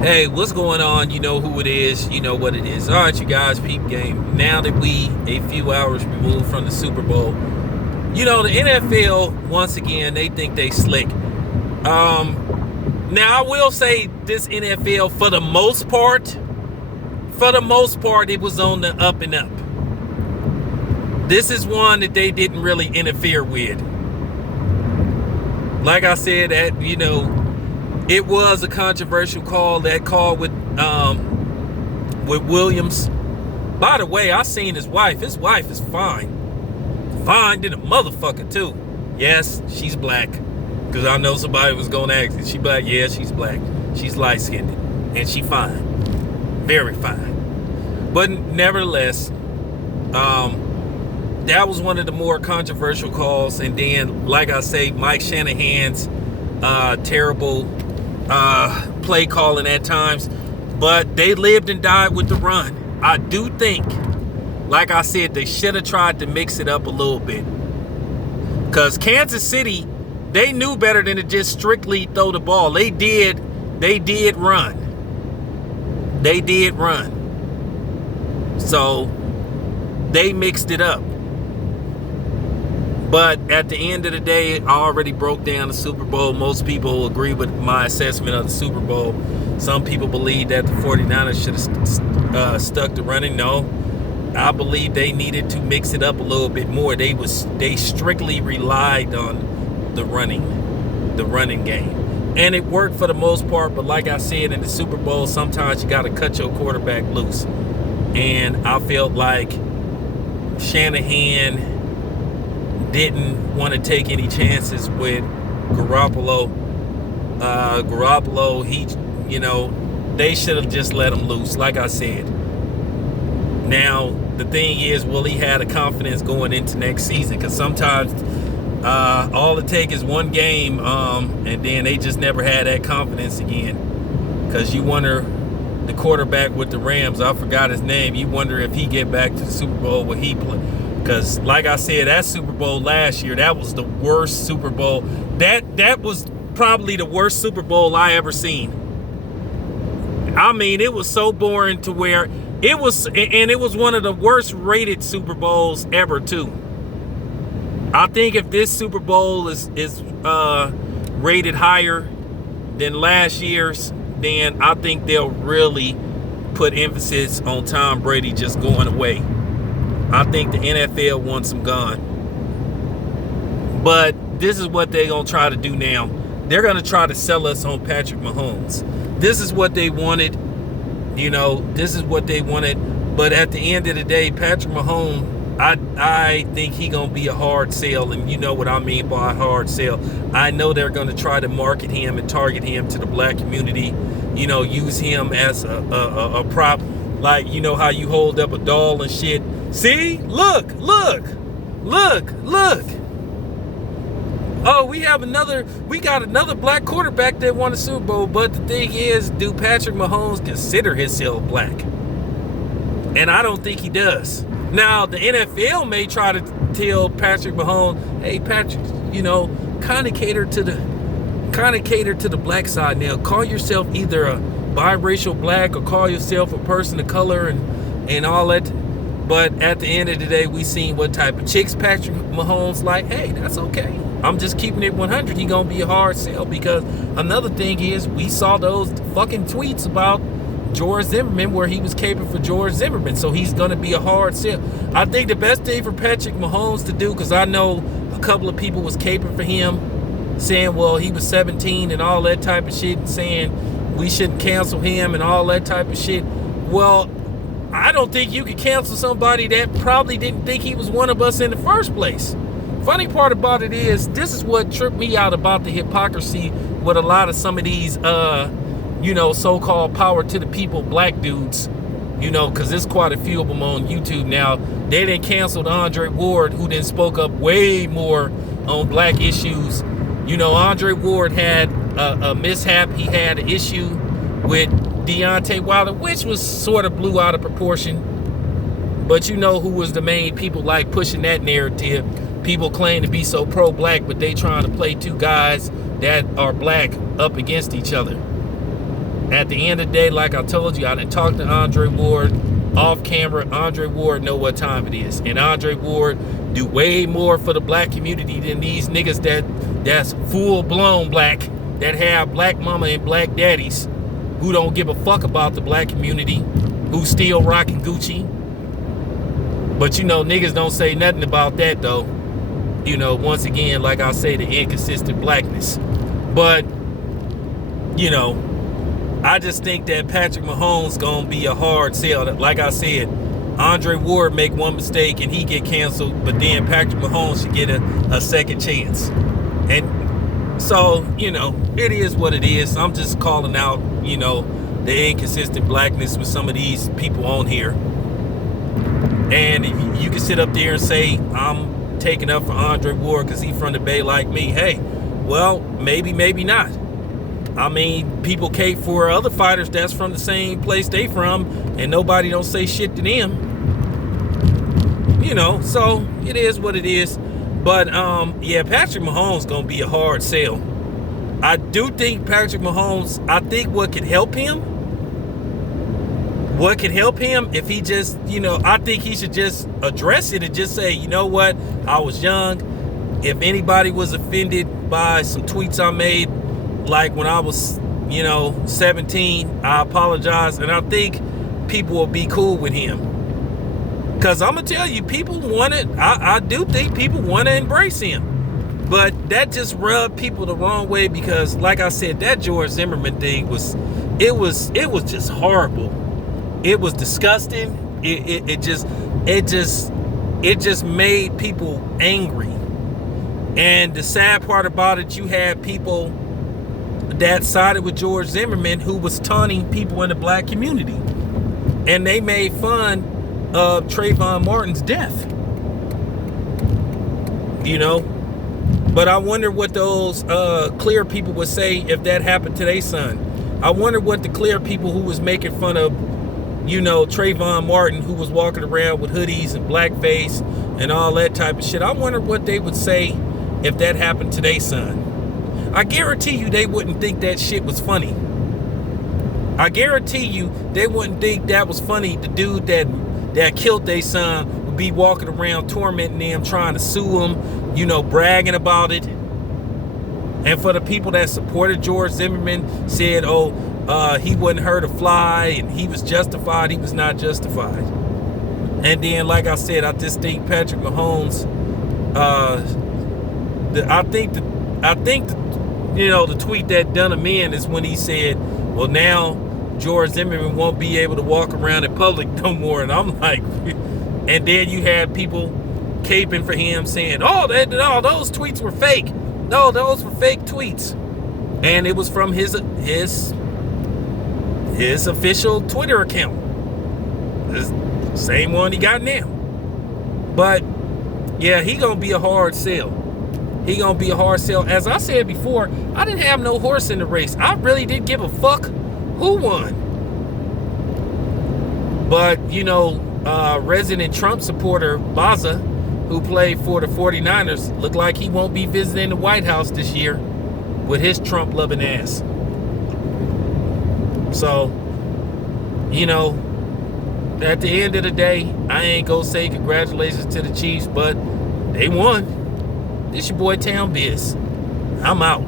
Hey, what's going on? You know who it is. You know what it is. All right, you guys, peep game. Now that we a few hours removed from the Super Bowl, the NFL, once again, they think they slick. Now, I will say this NFL, for the most part, it was on the up and up. This is one that they didn't really interfere with. Like I said, it was a controversial call. That call with Williams. By the way, I seen his wife. His wife is fine. Fine than a motherfucker too. Yes, she's black. Because I know somebody was gonna ask, is she black? Yeah, she's black. She's light skinned. And she fine. Very fine. But nevertheless, that was one of the more controversial calls. And then, like I say, Mike Shanahan's terrible play calling at times, but they lived and died with the run. I do think, like I said, they should have tried to mix it up a little bit, because Kansas City, they knew better than to just strictly throw the ball. They did run. So they mixed it up. But at the end of the day, I already broke down the Super Bowl. Most people agree with my assessment of the Super Bowl. Some people believe that the 49ers should have stuck to running. No, I believe they needed to mix it up a little bit more. They strictly relied on the running game. And it worked for the most part, but like I said, in the Super Bowl, sometimes you got to cut your quarterback loose. And I felt like Shanahan didn't want to take any chances with Garoppolo. They should have just let him loose, like I said. Now, the thing is, will he have the confidence going into next season? Because sometimes all it takes is one game, and then they just never had that confidence again. Because you wonder, the quarterback with the Rams, I forgot his name, you wonder if he get back to the Super Bowl, will he play? Because, like I said, that Super Bowl last year, that was the worst Super Bowl. That was probably the worst Super Bowl I ever seen. I mean, it was so boring to where it was one of the worst rated Super Bowls ever, too. I think if this Super Bowl is rated higher than last year's, then I think they'll really put emphasis on Tom Brady just going away. I think the NFL wants him gone. But this is what they're going to try to do now. They're going to try to sell us on Patrick Mahomes. This is what they wanted. This is what they wanted. But at the end of the day, Patrick Mahomes, I think he's going to be a hard sell. And you know what I mean by a hard sell. I know they're going to try to market him and target him to the black community. Use him as a prop. Like, how you hold up a doll and shit. See? Look. Oh, we got another black quarterback that won the Super Bowl. But the thing is, do Patrick Mahomes consider himself black? And I don't think he does. Now, the NFL may try to tell Patrick Mahomes, hey, Patrick, kind of cater to the black side now. Call yourself either a biracial black or call yourself a person of color and all that. But at the end of the day, we seen what type of chicks Patrick Mahomes like. Hey, that's okay. I'm just keeping it 100. He gonna be a hard sell, because another thing is, we saw those fucking tweets about George Zimmerman where he was caping for George Zimmerman. So he's gonna be a hard sell. I think the best thing for Patrick Mahomes to do, because I know a couple of people was caping for him, saying, well, he was 17 and all that type of shit, and saying we shouldn't cancel him and all that type of shit. Well, I don't think you could cancel somebody that probably didn't think he was one of us in the first place. Funny part about it is, this is what tripped me out about the hypocrisy with a lot of some of these, so-called power to the people black dudes, because there's quite a few of them on YouTube now. They didn't cancel Andre Ward, who then spoke up way more on black issues. Andre Ward had a mishap. He had an issue with Deontay Wilder, which was sort of blew out of proportion. But who was the main people like pushing that narrative? People claim to be so pro-black, but they trying to play two guys that are black up against each other. At the end of the day, like I told you, I done talked to Andre Ward off camera. Andre Ward know what time it is. And Andre Ward do way more for the black community than these niggas that's full-blown black, that have black mama and black daddies who don't give a fuck about the black community, who still rocking Gucci. But you know, niggas don't say nothing about that though. You know, once again, like I say, the inconsistent blackness. But, you know, I just think that Patrick Mahomes gonna be a hard sell. Like I said, Andre Ward make one mistake and he get canceled, but then Patrick Mahomes should get a second chance. And so, you know, it is what it is. I'm just calling out, you know, the inconsistent blackness with some of these people on here. And you can sit up there and say, I'm taking up for Andre Ward because he's from the Bay like me. Hey, well, maybe not. I mean, people cape for other fighters that's from the same place they from, and nobody don't say shit to them. You know, so it is what it is. But, yeah, Patrick Mahomes going to be a hard sell. I do think Patrick Mahomes, I think what could help him if he just, you know, I think he should just address it and just say, you know what, I was young. If anybody was offended by some tweets I made, like when I was, you know, 17, I apologize. And I think people will be cool with him. Because I'm going to tell you, people want it. I do think people want to embrace him. But that just rubbed people the wrong way because, like I said, that George Zimmerman thing was just horrible. It was disgusting. It just made people angry. And the sad part about it, you had people that sided with George Zimmerman who was taunting people in the black community. And they made fun of Trayvon Martin's death. You know? But I wonder what those clear people would say if that happened to their son. I wonder what the clear people who was making fun of, you know, Trayvon Martin, who was walking around with hoodies and blackface and all that type of shit. I wonder what they would say if that happened to their son. I guarantee you they wouldn't think that shit was funny. I guarantee you they wouldn't think that was funny. The dude that killed their son would be walking around tormenting them, trying to sue them, you know, bragging about it. And for the people that supported George Zimmerman, said, oh, he wouldn't hurt a fly and he was justified, he was not justified. And then, like I said, I just think Patrick Mahomes, I think you know, the tweet that done him in is when he said, well, now George Zimmerman won't be able to walk around in public no more. And I'm like, and then you had people caping for him saying, oh, those tweets were fake. No, those were fake tweets. And it was from his official Twitter account. The same one he got now. But yeah, he gonna be a hard sell. He gonna be a hard sell. As I said before, I didn't have no horse in the race. I really didn't give a fuck who won. But, you know, resident Trump supporter Baza, who played for the 49ers, looked like he won't be visiting the White House this year with his Trump-loving ass. So, you know, at the end of the day, I ain't gonna say congratulations to the Chiefs, but they won. This your boy Town Biz. I'm out.